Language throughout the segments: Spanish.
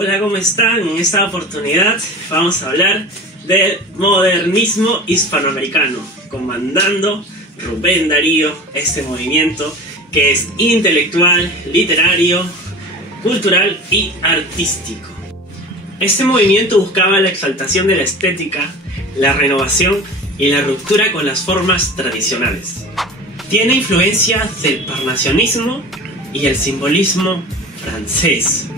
Hola, ¿cómo están? En esta oportunidad vamos a hablar del modernismo hispanoamericano, comandando Rubén Darío este movimiento que es intelectual, literario, cultural y artístico. Este movimiento buscaba la exaltación de la estética, la renovación y la ruptura con las formas tradicionales. Tiene influencia del parnasianismo y el simbolismo francés.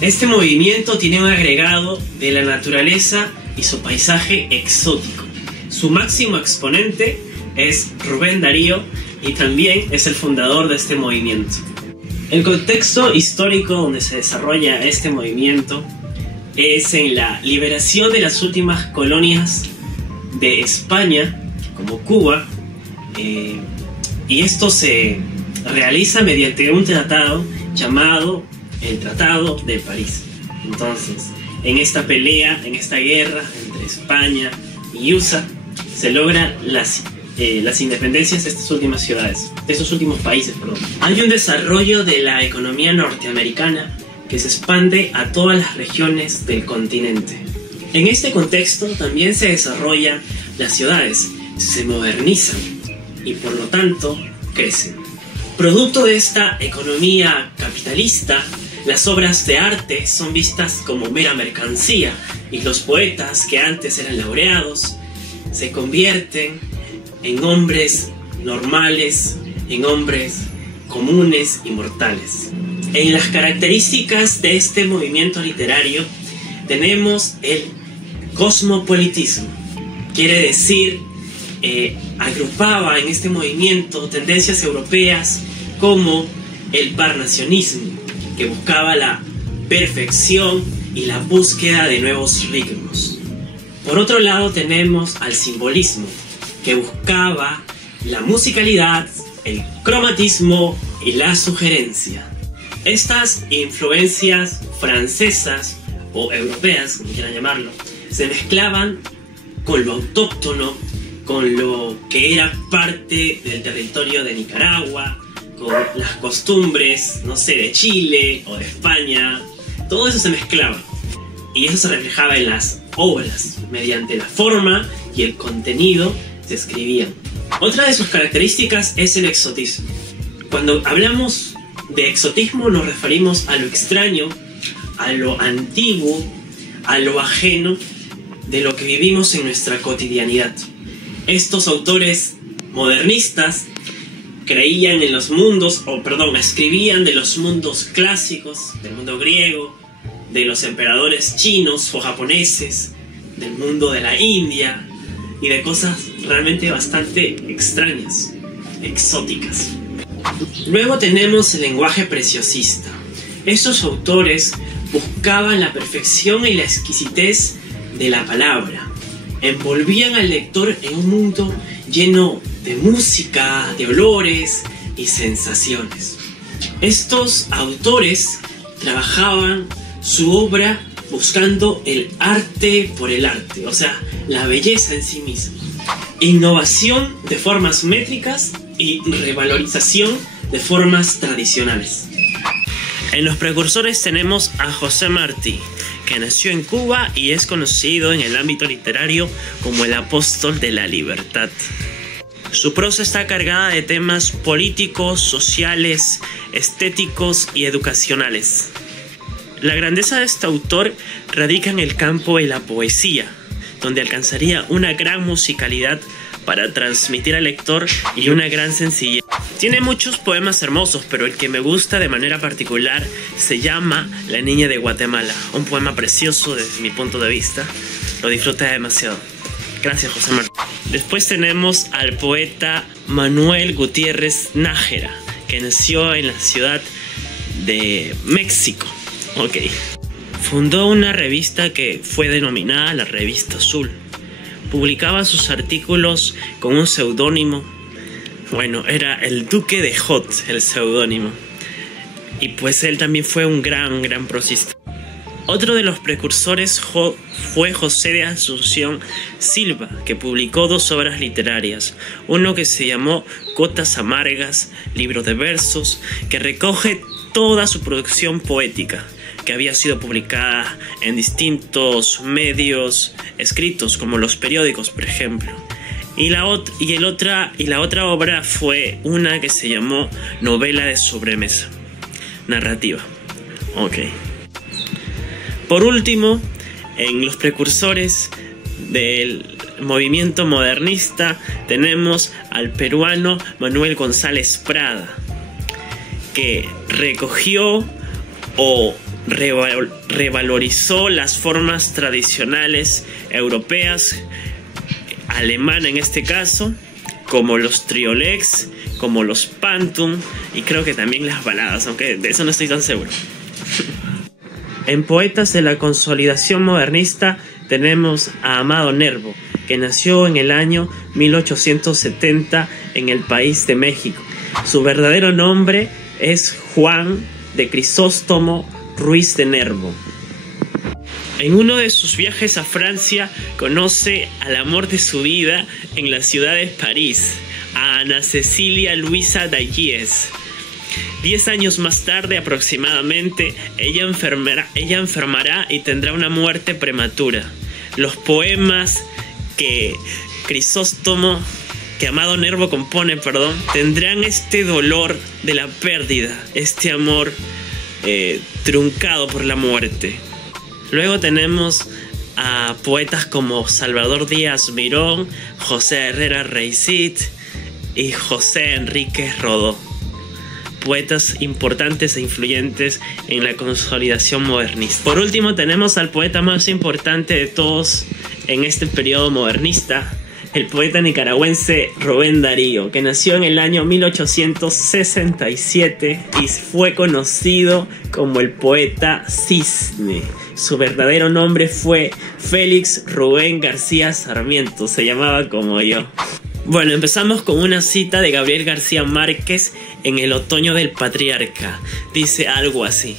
Este movimiento tiene un agregado de la naturaleza y su paisaje exótico. Su máximo exponente es Rubén Darío y también es el fundador de este movimiento. El contexto histórico donde se desarrolla este movimiento es en la liberación de las últimas colonias de España, como Cuba, y esto se realiza mediante un tratado llamado el Tratado de París. Entonces, en esta pelea, en esta guerra entre España y USA, se logran las independencias de estas últimas ciudades, de estos últimos países, perdón. Hay un desarrollo de la economía norteamericana que se expande a todas las regiones del continente. En este contexto también se desarrollan las ciudades, se modernizan y por lo tanto crecen. Producto de esta economía capitalista, las obras de arte son vistas como mera mercancía y los poetas que antes eran laureados se convierten en hombres normales, en hombres comunes y mortales. En las características de este movimiento literario tenemos el cosmopolitismo. Quiere decir, agrupaba en este movimiento tendencias europeas como el parnasianismo, que buscaba la perfección y la búsqueda de nuevos ritmos. Por otro lado tenemos al simbolismo, que buscaba la musicalidad, el cromatismo y la sugerencia. Estas influencias francesas o europeas, como quieran llamarlo, se mezclaban con lo autóctono, con lo que era parte del territorio de Nicaragua, con las costumbres, no sé, de Chile o de España. Todo eso se mezclaba y eso se reflejaba en las obras. Mediante la forma y el contenido se escribían. Otra de sus características es el exotismo. Cuando hablamos de exotismo nos referimos a lo extraño, a lo antiguo, a lo ajeno de lo que vivimos en nuestra cotidianidad. Estos autores modernistas creían en los mundos, escribían de los mundos clásicos, del mundo griego, de los emperadores chinos o japoneses, del mundo de la India y de cosas realmente bastante extrañas, exóticas. Luego tenemos el lenguaje preciosista. Estos autores buscaban la perfección y la exquisitez de la palabra. Envolvían al lector en un mundo lleno de música, de olores y sensaciones. Estos autores trabajaban su obra buscando el arte por el arte, o sea, la belleza en sí misma. Innovación de formas métricas y revalorización de formas tradicionales. En los precursores tenemos a José Martí, que nació en Cuba y es conocido en el ámbito literario como el apóstol de la libertad. Su prosa está cargada de temas políticos, sociales, estéticos y educacionales. La grandeza de este autor radica en el campo de la poesía, donde alcanzaría una gran musicalidad para transmitir al lector y una gran sencillez. Tiene muchos poemas hermosos, pero el que me gusta de manera particular se llama La Niña de Guatemala, un poema precioso desde mi punto de vista. Lo disfruté demasiado. Gracias, José Martí. Después tenemos al poeta Manuel Gutiérrez Nájera, que nació en la ciudad de México. Fundó una revista que fue denominada la Revista Azul. Publicaba sus artículos con un seudónimo. Bueno, era el Duque de Hot, el seudónimo. Y pues él también fue un gran prosista. Otro de los precursores fue José de Asunción Silva, que publicó 2 obras literarias. Uno que se llamó Gotas Amargas, libro de versos, que recoge toda su producción poética. que había sido publicada en distintos medios escritos, como los periódicos, por ejemplo. Y la otra obra fue una que se llamó novela de sobremesa, narrativa. Ok. Por último, en los precursores del movimiento modernista tenemos al peruano Manuel González Prada, que recogió o revalorizó las formas tradicionales europeas, alemana en este caso, como los triolegs, como los pantum y creo que también las baladas, aunque de eso no estoy tan seguro. En poetas de la consolidación modernista tenemos a Amado Nervo, que nació en el año 1870 en el país de México. Su verdadero nombre es Juan de Crisóstomo Ruiz de Nervo. En uno de sus viajes a Francia conoce al amor de su vida en la ciudad de París, a Ana Cecilia Luisa d'Aguies. 10 años más tarde aproximadamente, ella enfermará y tendrá una muerte prematura. Los poemas que Amado Nervo compone, tendrán este dolor de la pérdida, este amor truncado por la muerte. Luego tenemos a poetas como Salvador Díaz Mirón, José Herrera Reicit y José Enríquez Rodó. Poetas importantes e influyentes en la consolidación modernista. Por último tenemos al poeta más importante de todos en este periodo modernista, el poeta nicaragüense Rubén Darío, que nació en el año 1867 y fue conocido como el poeta Cisne. Su verdadero nombre fue Félix Rubén García Sarmiento, se llamaba como yo. Bueno, empezamos con una cita de Gabriel García Márquez en El otoño del patriarca. Dice algo así: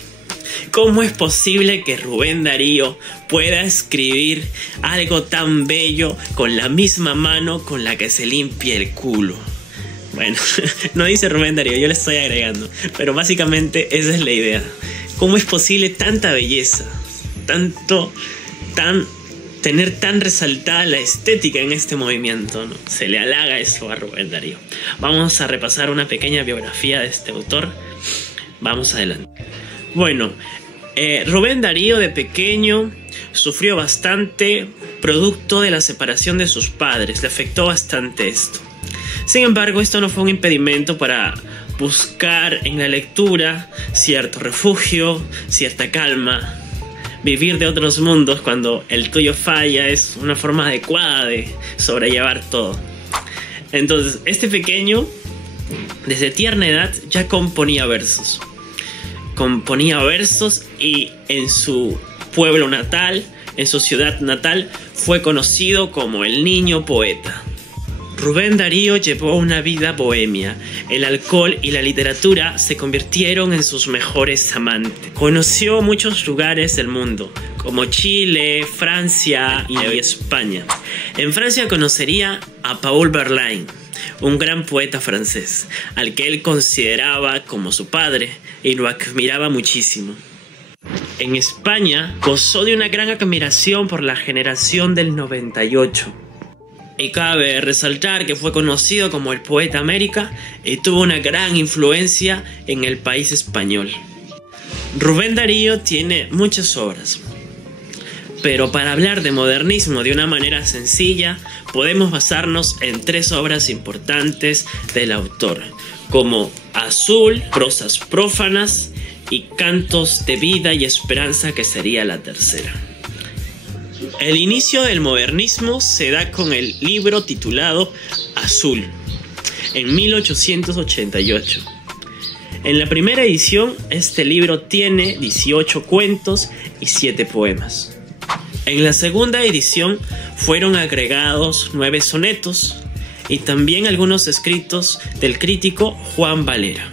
¿cómo es posible que Rubén Darío pueda escribir algo tan bello con la misma mano con la que se limpia el culo? Bueno, no dice Rubén Darío, yo le estoy agregando, pero básicamente esa es la idea. ¿Cómo es posible tanta belleza? Tener tan resaltada la estética en este movimiento, ¿no? Se le halaga eso a Rubén Darío. Vamos a repasar una pequeña biografía de este autor. Vamos adelante. Bueno, Rubén Darío de pequeño sufrió bastante producto de la separación de sus padres. Le afectó bastante esto. Sin embargo, esto no fue un impedimento para buscar en la lectura cierto refugio, cierta calma. Vivir de otros mundos cuando el tuyo falla es una forma adecuada de sobrellevar todo. Entonces, este pequeño, desde tierna edad, ya componía versos. Y en su pueblo natal, en su ciudad natal, fue conocido como el niño poeta. Rubén Darío llevó una vida bohemia. El alcohol y la literatura se convirtieron en sus mejores amantes. Conoció muchos lugares del mundo, como Chile, Francia y España. En Francia conocería a Paul Verlaine, un gran poeta francés, al que él consideraba como su padre y lo admiraba muchísimo. En España gozó de una gran admiración por la generación del 98. Y cabe resaltar que fue conocido como el poeta América y tuvo una gran influencia en el país español. Rubén Darío tiene muchas obras, pero para hablar de modernismo de una manera sencilla, podemos basarnos en 3 obras importantes del autor, como Azul, Prosas prófanas y Cantos de vida y esperanza, que sería la tercera. El inicio del modernismo se da con el libro titulado Azul, en 1888. En la primera edición, este libro tiene 18 cuentos y 7 poemas. En la segunda edición fueron agregados 9 sonetos y también algunos escritos del crítico Juan Valera.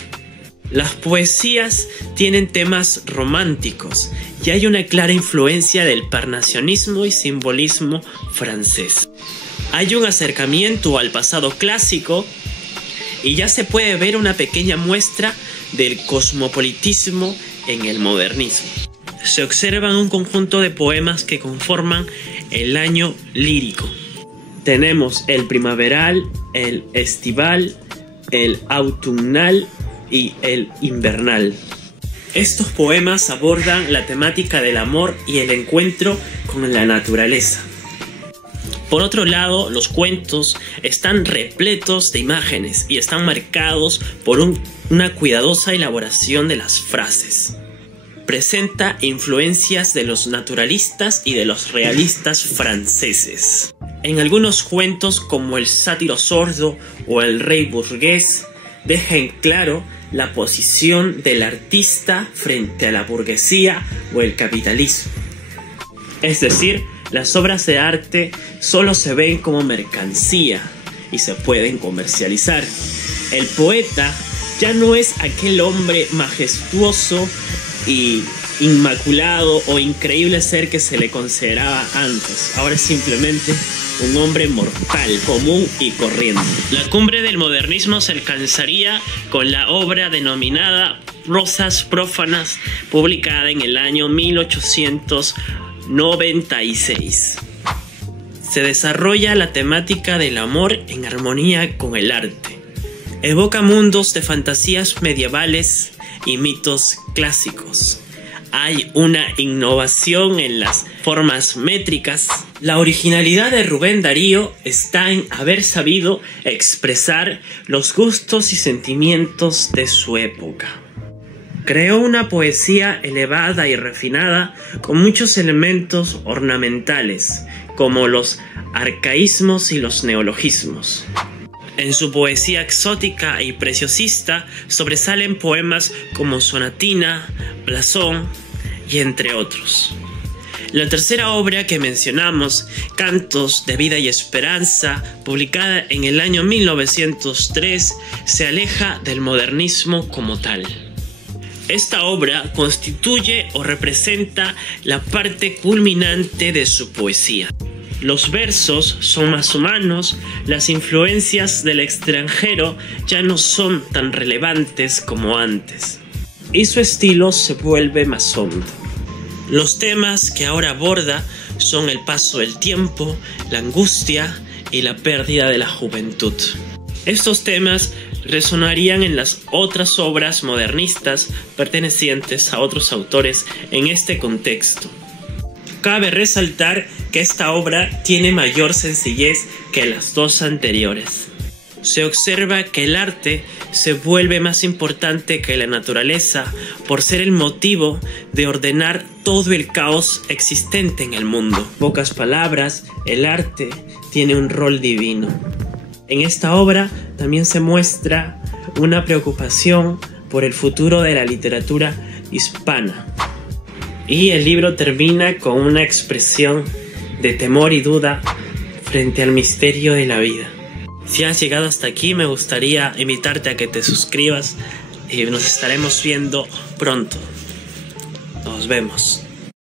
Las poesías tienen temas románticos y hay una clara influencia del parnasionismo y simbolismo francés. Hay un acercamiento al pasado clásico y ya se puede ver una pequeña muestra del cosmopolitismo en el modernismo. se observan un conjunto de poemas que conforman el año lírico. Tenemos el primaveral, el estival, el autumnal y el invernal. Estos poemas abordan la temática del amor y el encuentro con la naturaleza. Por otro lado, los cuentos están repletos de imágenes y están marcados por una cuidadosa elaboración de las frases. Presenta influencias de los naturalistas y de los realistas franceses. En algunos cuentos, como El sátiro sordo o El rey burgués, deja en claro la posición del artista frente a la burguesía o el capitalismo. Es decir, las obras de arte solo se ven como mercancía y se pueden comercializar. El poeta ya no es aquel hombre majestuoso y inmaculado o increíble ser que se le consideraba antes. Ahora es simplemente un hombre mortal, común y corriente. La cumbre del modernismo se alcanzaría con la obra denominada Prosas prófanas, publicada en el año 1896. Se desarrolla la temática del amor en armonía con el arte. Evoca mundos de fantasías medievales y mitos clásicos. Hay una innovación en las formas métricas. La originalidad de Rubén Darío está en haber sabido expresar los gustos y sentimientos de su época. Creó una poesía elevada y refinada con muchos elementos ornamentales, como los arcaísmos y los neologismos. En su poesía exótica y preciosista sobresalen poemas como Sonatina, Blasón y entre otros. La tercera obra que mencionamos, Cantos de Vida y Esperanza, publicada en el año 1903, se aleja del modernismo como tal. Esta obra constituye o representa la parte culminante de su poesía. Los versos son más humanos, las influencias del extranjero ya no son tan relevantes como antes, y su estilo se vuelve más hondo. Los temas que ahora aborda son el paso del tiempo, la angustia y la pérdida de la juventud. Estos temas resonarían en las otras obras modernistas pertenecientes a otros autores en este contexto. Cabe resaltar que esta obra tiene mayor sencillez que las dos anteriores. Se observa que el arte se vuelve más importante que la naturaleza por ser el motivo de ordenar todo el caos existente en el mundo. En pocas palabras, el arte tiene un rol divino. En esta obra también se muestra una preocupación por el futuro de la literatura hispana. Y el libro termina con una expresión de temor y duda frente al misterio de la vida. Si has llegado hasta aquí, me gustaría invitarte a que te suscribas y nos estaremos viendo pronto. Nos vemos.